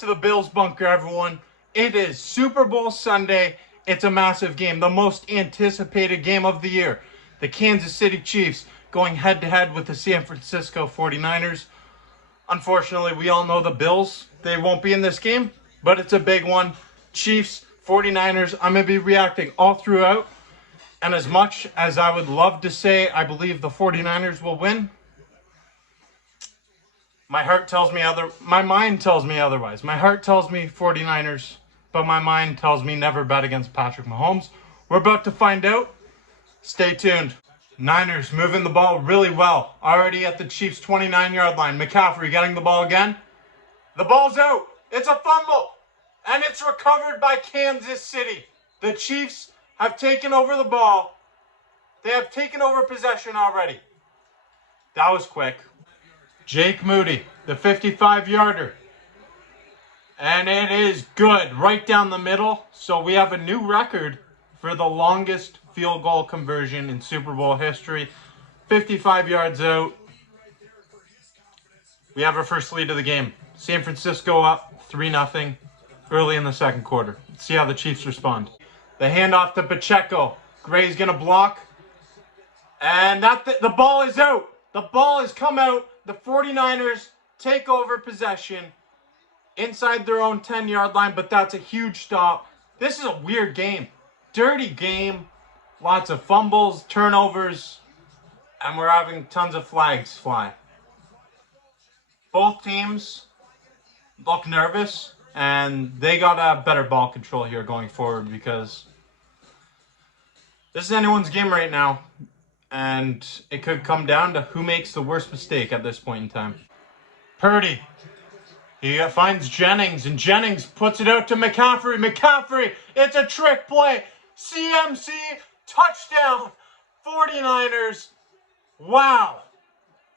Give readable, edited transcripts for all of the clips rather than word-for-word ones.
to the Bills bunker, everyone. It is Super Bowl Sunday. It's a massive game, the most anticipated game of the year. The Kansas City Chiefs going head-to-head with the San Francisco 49ers. Unfortunately, we all know the Bills. They won't be in this game, but it's a big one. Chiefs, 49ers, I'm going to be reacting all throughout. And as much as I would love to say I believe the 49ers will win, my mind tells me otherwise. My heart tells me 49ers, but my mind tells me never bet against Patrick Mahomes. We're about to find out. Stay tuned. Niners moving the ball really well. Already at the Chiefs' 29-yard line. McCaffrey getting the ball again. The ball's out. It's a fumble. And it's recovered by Kansas City. The Chiefs have taken over the ball. They have taken over possession already. That was quick. Jake Moody, the 55-yarder. And it is good, right down the middle. So we have a new record for the longest field goal conversion in Super Bowl history. 55 yards out. We have our first lead of the game. San Francisco up 3-0 early in the second quarter. Let's see how the Chiefs respond. The handoff to Pacheco. Gray's going to block. And the ball is out. The ball has come out. The 49ers take over possession inside their own 10-yard line, but that's a huge stop. This is a weird game. Dirty game. Lots of fumbles, turnovers, and we're having tons of flags fly. Both teams look nervous, and they got to have better ball control here going forward because this is anyone's game right now. And it could come down to who makes the worst mistake at this point in time. Purdy. He finds Jennings, and Jennings puts it out to McCaffrey. McCaffrey, it's a trick play. CMC, touchdown. 49ers. Wow.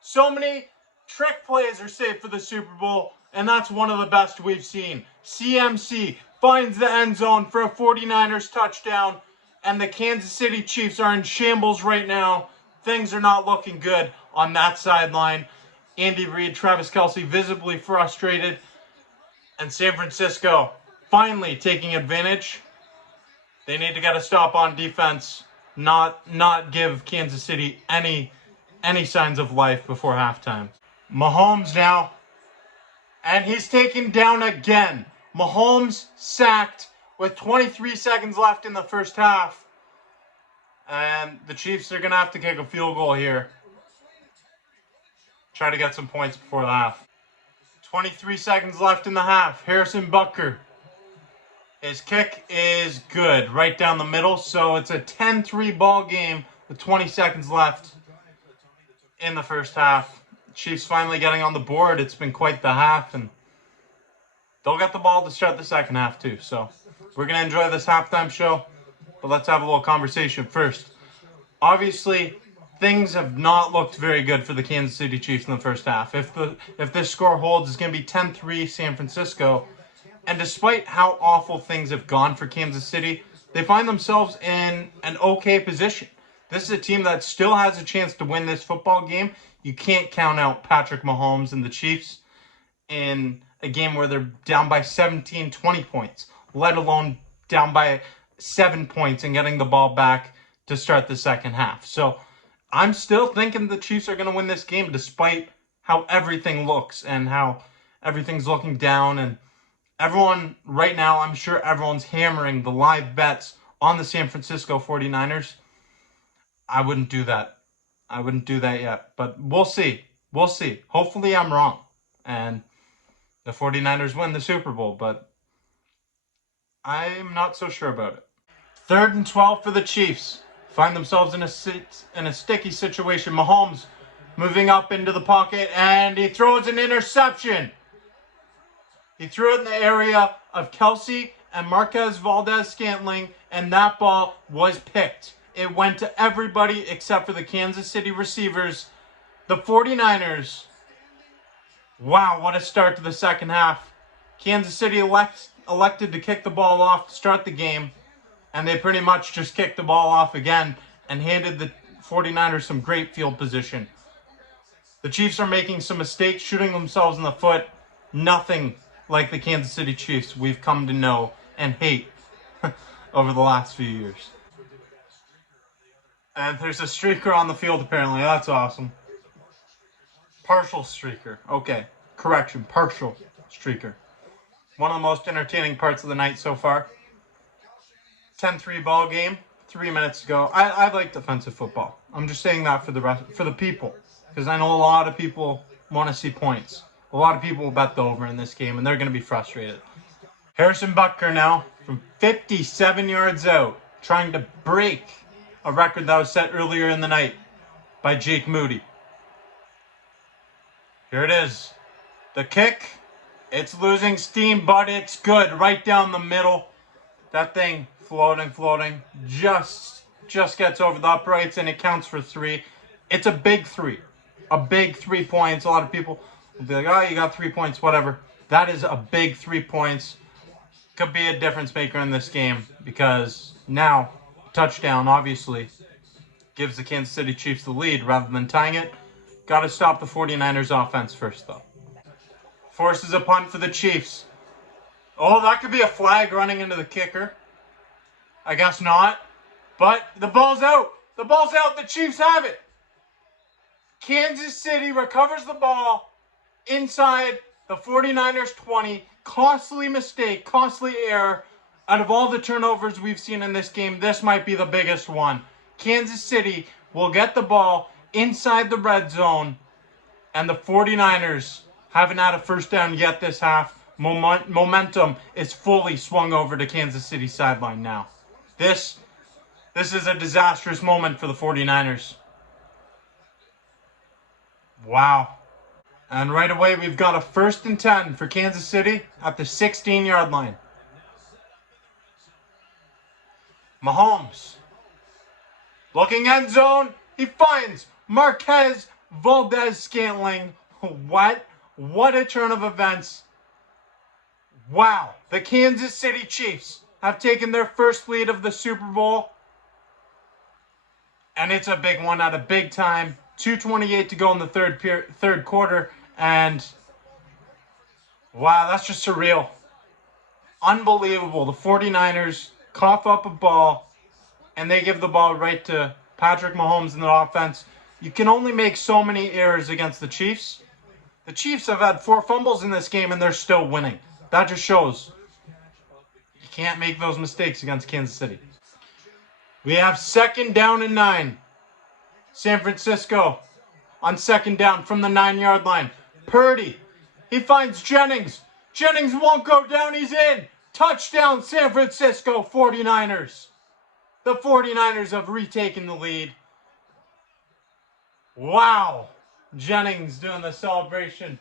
So many trick plays are saved for the Super Bowl, and that's one of the best we've seen. CMC finds the end zone for a 49ers touchdown. And the Kansas City Chiefs are in shambles right now. Things are not looking good on that sideline. Andy Reid, Travis Kelce visibly frustrated. And San Francisco finally taking advantage. They need to get a stop on defense. Not give Kansas City any signs of life before halftime. Mahomes now. And he's taken down again. Mahomes sacked with 23 seconds left in the first half. And the Chiefs are going to have to kick a field goal here. Try to get some points before the half. 23 seconds left in the half. Harrison Butker. His kick is good. Right down the middle. So it's a 10-3 ball game with 20 seconds left in the first half. Chiefs finally getting on the board. It's been quite the half. And they'll get the ball to start the second half too. So we're going to enjoy this halftime show, but let's have a little conversation first. Obviously, things have not looked very good for the Kansas City Chiefs in the first half. If this score holds, it's going to be 10-3 San Francisco. And despite how awful things have gone for Kansas City, they find themselves in an okay position. This is a team that still has a chance to win this football game. You can't count out Patrick Mahomes and the Chiefs in a game where they're down by 17, 20 points. Let alone down by 7 points and getting the ball back to start the second half. So I'm still thinking the Chiefs are going to win this game despite how everything looks and how everything's looking down. And everyone right now, I'm sure everyone's hammering the live bets on the San Francisco 49ers. I wouldn't do that. I wouldn't do that yet. But we'll see. We'll see. Hopefully I'm wrong. And the 49ers win the Super Bowl, but I'm not so sure about it. 3rd and 12 for the Chiefs. Find themselves in a sticky situation. Mahomes moving up into the pocket, and he throws an interception. He threw it in the area of Kelce and Marquez Valdez-Scantling, and that ball was picked. It went to everybody except for the Kansas City receivers. The 49ers. Wow, what a start to the second half. Kansas City elected to kick the ball off to start the game, and they pretty much just kicked the ball off again and handed the 49ers some great field position. The Chiefs are making some mistakes, shooting themselves in the foot. Nothing like the Kansas City Chiefs we've come to know and hate over the last few years. And there's a streaker on the field apparently. That's awesome. Partial streaker. Okay. Correction. Partial streaker. One of the most entertaining parts of the night so far. 10-3 ball game. 3 minutes to go. I like defensive football. I'm just saying that for the people. Because I know a lot of people want to see points. A lot of people will bet the over in this game, and they're going to be frustrated. Harrison Butker now from 57 yards out, trying to break a record that was set earlier in the night by Jake Moody. Here it is. The kick. It's losing steam, but it's good. Right down the middle. That thing floating. Just gets over the uprights, and it counts for 3. It's a big 3. A big 3 points. A lot of people will be like, oh, you got 3 points, whatever. That is a big 3 points. Could be a difference maker in this game because now, touchdown, obviously, gives the Kansas City Chiefs the lead rather than tying it. Got to stop the 49ers offense first, though. Forces a punt for the Chiefs. Oh, that could be a flag running into the kicker. I guess not. But the ball's out. The ball's out. The Chiefs have it. Kansas City recovers the ball inside the 49ers 20. Costly mistake, costly error. Out of all the turnovers we've seen in this game, this might be the biggest one. Kansas City will get the ball inside the red zone, and the 49ers haven't had a first down yet this half. Momentum is fully swung over to Kansas City sideline now. This is a disastrous moment for the 49ers. Wow. And right away, we've got a 1st and 10 for Kansas City at the 16-yard line. Mahomes. Looking end zone. He finds Marquez Valdez-Scantling. What? What a turn of events. Wow. The Kansas City Chiefs have taken their first lead of the Super Bowl. And it's a big one at a big time. 2:28 to go in the third quarter. And wow, that's just surreal. Unbelievable. The 49ers cough up a ball, and they give the ball right to Patrick Mahomes in the offense. You can only make so many errors against the Chiefs. The Chiefs have had 4 fumbles in this game, and they're still winning. That just shows you can't make those mistakes against Kansas City. We have 2nd down and 9. San Francisco on 2nd down from the 9-yard line. Purdy, he finds Jennings. Jennings won't go down, he's in. Touchdown, San Francisco 49ers. The 49ers have retaken the lead. Wow. Jennings doing the celebration.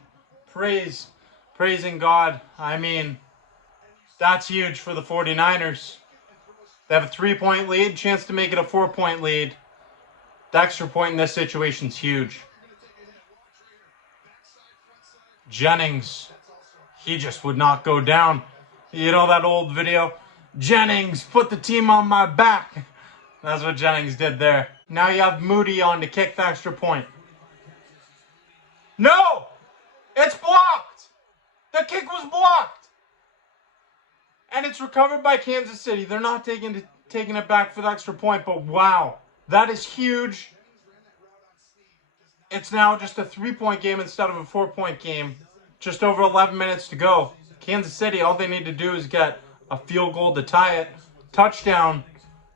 Praising God. I mean, that's huge for the 49ers. They have a 3-point lead, chance to make it a 4-point lead. The extra point in this situation is huge. Jennings, he just would not go down. You know that old video? Jennings, put the team on my back. That's what Jennings did there. Now you have Moody on to kick the extra point. No! It's blocked! The kick was blocked! And it's recovered by Kansas City. They're not taking it back for the extra point, but wow. That is huge. It's now just a 3-point game instead of a 4-point game. Just over 11 minutes to go. Kansas City, all they need to do is get a field goal to tie it. Touchdown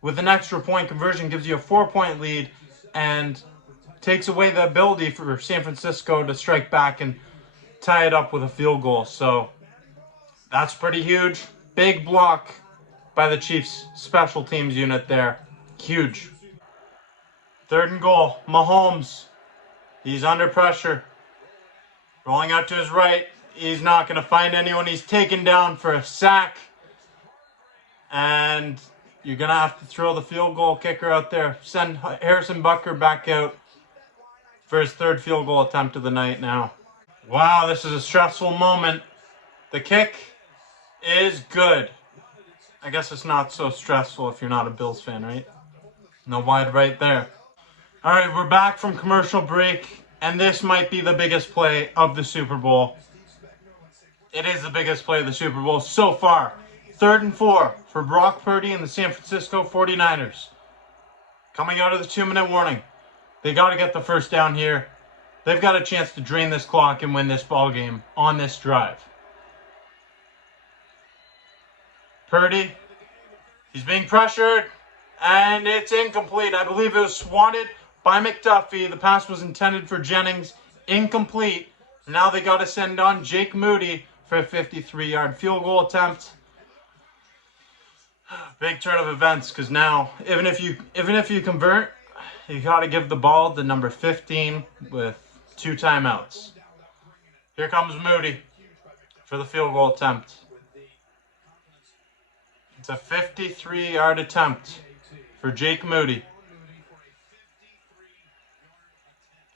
with an extra point conversion gives you a 4-point lead and takes away the ability for San Francisco to strike back and tie it up with a field goal. So that's pretty huge. Big block by the Chiefs special teams unit there. Huge. 3rd and goal. Mahomes. He's under pressure. Rolling out to his right. He's not going to find anyone. He's taken down for a sack. And you're going to have to throw the field goal kicker out there. Send Harrison Butker back out for his 3rd field goal attempt of the night now. Wow, this is a stressful moment. The kick is good. I guess it's not so stressful if you're not a Bills fan, right? No wide right there. All right, we're back from commercial break, and this might be the biggest play of the Super Bowl. It is the biggest play of the Super Bowl so far. 3rd and 4 for Brock Purdy and the San Francisco 49ers. Coming out of the 2-minute warning. They got to get the first down here. They've got a chance to drain this clock and win this ball game on this drive. Purdy, he's being pressured, and it's incomplete. I believe it was swatted by McDuffie. The pass was intended for Jennings. Incomplete. Now they got to send on Jake Moody for a 53-yard field goal attempt. Big turn of events, because now, even if you convert, you got to give the ball to number 15 with 2 timeouts. Here comes Moody for the field goal attempt. It's a 53-yard attempt for Jake Moody.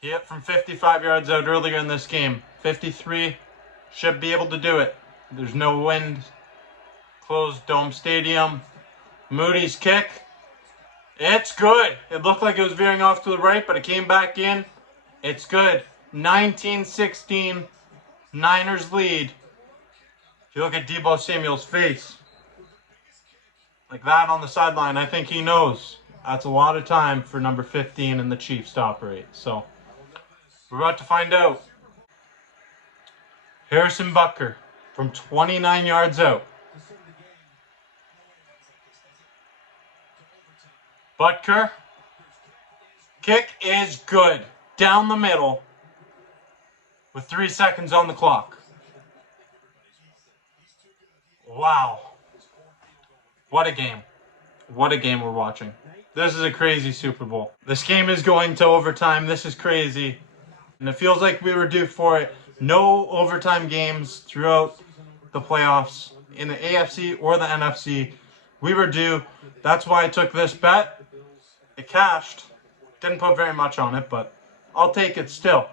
He hit from 55 yards out earlier in this game. 53 should be able to do it. There's no wind. Closed dome stadium. Moody's kick. It's good. It looked like it was veering off to the right, but it came back in. It's good. 19-16. Niners lead. If you look at Deebo Samuel's face, like that on the sideline, I think he knows that's a lot of time for number 15 and the Chiefs to operate. So we're about to find out. Harrison Butker from 29 yards out. Butker. Kick is good. Down the middle with 3 seconds on the clock. Wow. What a game. What a game we're watching. This is a crazy Super Bowl. This game is going to overtime. This is crazy. And it feels like we were due for it. No overtime games throughout the playoffs in the AFC or the NFC. We were due. That's why I took this bet. It cashed. Didn't put very much on it, but I'll take it still.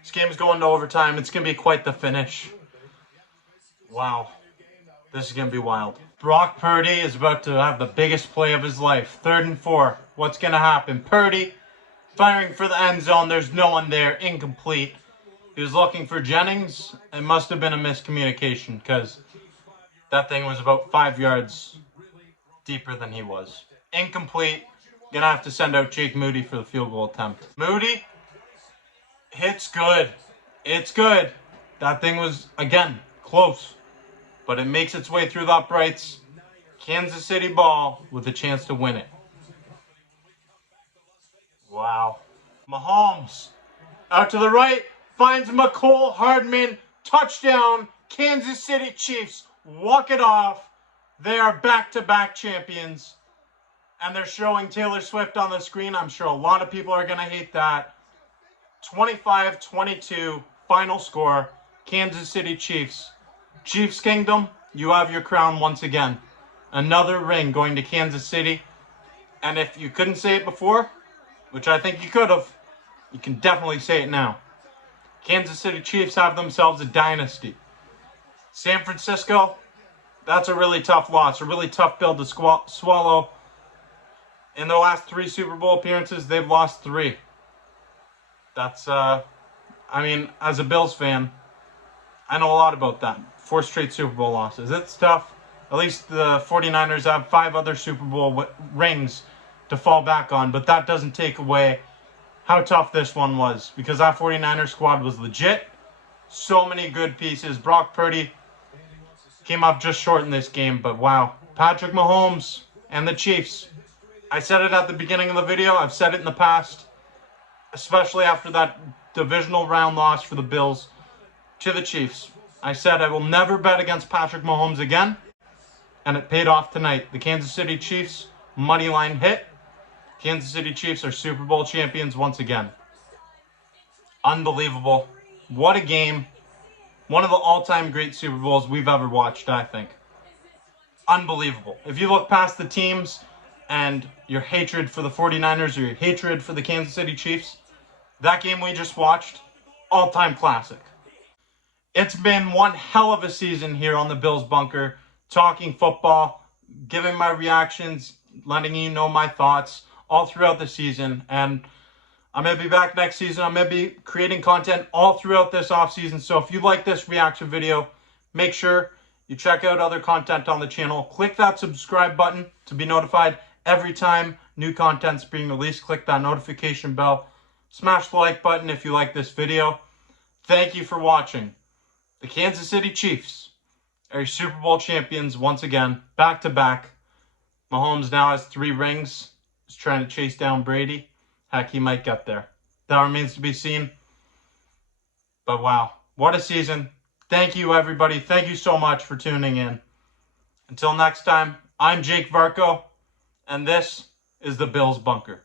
This game's going to overtime. It's going to be quite the finish. Wow. This is going to be wild. Brock Purdy is about to have the biggest play of his life. 3rd and 4. What's going to happen? Purdy firing for the end zone. There's no one there. Incomplete. He was looking for Jennings. It must have been a miscommunication because that thing was about 5 yards deeper than he was. Incomplete. Gonna have to send out Jake Moody for the field goal attempt. Moody hits good. It's good. That thing was, again, close. But it makes its way through the uprights. Kansas City ball with a chance to win it. Wow. Mahomes out to the right. Finds McCole Hardman. Touchdown. Kansas City Chiefs walk it off. They are back-to-back champions. And they're showing Taylor Swift on the screen. I'm sure a lot of people are going to hate that. 25-22 final score. Kansas City Chiefs. Chiefs Kingdom, you have your crown once again. Another ring going to Kansas City. And if you couldn't say it before, which I think you could have, you can definitely say it now. Kansas City Chiefs have themselves a dynasty. San Francisco, that's a really tough loss, a really tough pill to swallow. In the last 3 Super Bowl appearances, they've lost 3. That's, I mean, as a Bills fan, I know a lot about that. 4 straight Super Bowl losses. It's tough. At least the 49ers have 5 other Super Bowl rings to fall back on, but that doesn't take away how tough this one was, because that 49ers squad was legit. So many good pieces. Brock Purdy came up just short in this game, but wow. Patrick Mahomes and the Chiefs. I said it at the beginning of the video. I've said it in the past, especially after that divisional round loss for the Bills to the Chiefs. I said I will never bet against Patrick Mahomes again, and it paid off tonight. The Kansas City Chiefs money line hit. Kansas City Chiefs are Super Bowl champions once again. Unbelievable. What a game. One of the all-time great Super Bowls we've ever watched, I think. Unbelievable. If you look past the teams and your hatred for the 49ers or your hatred for the Kansas City Chiefs, that game we just watched, all-time classic. It's been one hell of a season here on the Bills Bunker, talking football, giving my reactions, letting you know my thoughts all throughout the season. And I'm going to be back next season. I'm going to be creating content all throughout this offseason. So if you like this reaction video, make sure you check out other content on the channel. Click that subscribe button to be notified every time new content's being released. Click that notification bell. Smash the like button if you like this video. Thank you for watching. The Kansas City Chiefs are Super Bowl champions once again, back to back. Mahomes now has 3 rings. He's trying to chase down Brady. Heck, he might get there. That remains to be seen. But wow, what a season. Thank you, everybody. Thank you so much for tuning in. Until next time, I'm Jake Varco, and this is the Bills Bunker.